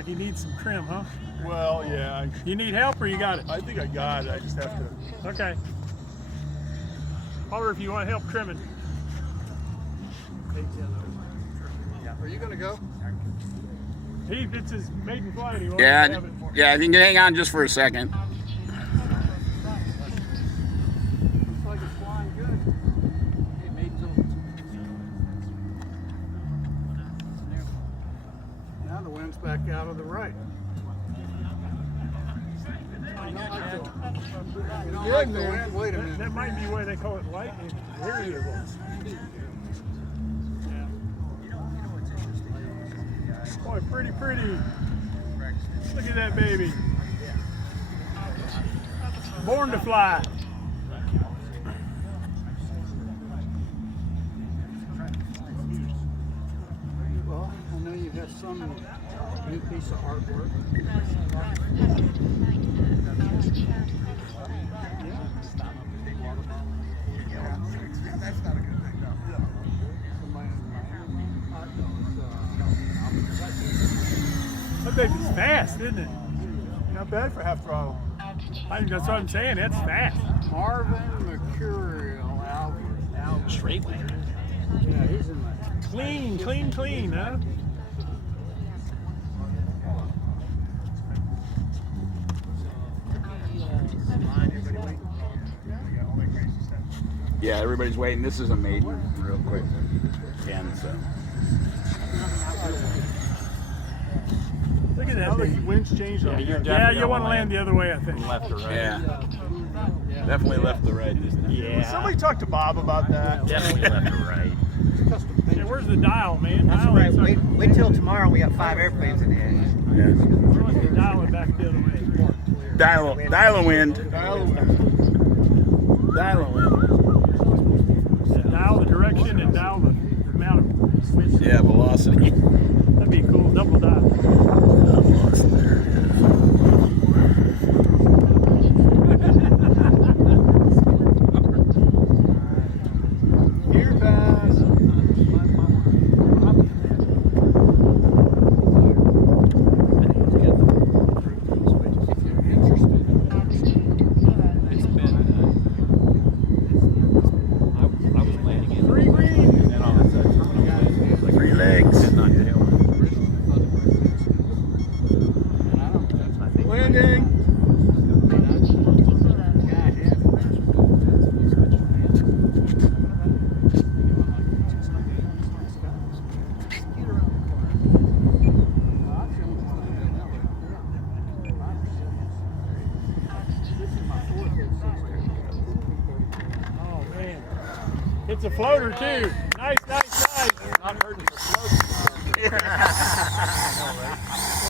like you need some trim, huh? Well, yeah. You need help or you got it? I think I got it. I just have to. Okay. Holler if you want help trimming. Are you going to go? It's his maiden flight. He wants Yeah, to have it. yeah. If you can hang on just for a second. Looks like it's flying good. Hey, maiden's over. Now the wind's back out of the right. You don't like the wind? Wait a minute. That might be why they call it lightning. Variable. Boy, pretty, pretty. Look at that baby. Born to fly. Well, I know you have some new piece of artwork. That's not a good thing, no. That baby's fast, isn't it? Not bad for half throttle. That's what I'm saying. That's fast. Marvin Mercurial Albert. Straight. Yeah, he's in the Clean, clean, clean, huh? Yeah, everybody's waiting. This is a maiden, real quick. Again, so. Look at Now that the baby. wind's changed on here. Yeah, you want to land the other way, I think. Left or right? Yeah. Definitely left to right. Yeah. Somebody talk to Bob about that. Definitely left or right. Hey, where's the dial, man? That's Dial right. it, Wait till tomorrow. We got 5 airplanes in the air. Yeah. Dial it back the other way. Dial a wind. Dial the wind. Dial a wind. Dial the direction and dial the amount of wind. Yeah, velocity. That'd be cool. Double dial. There it is. Gear pass. I was landing in. Three green. And then all of a sudden, it was like 3 legs. it's not tail. Landing. Oh, man. It's a floater, too. Nice, nice, nice. Not hurting for floating.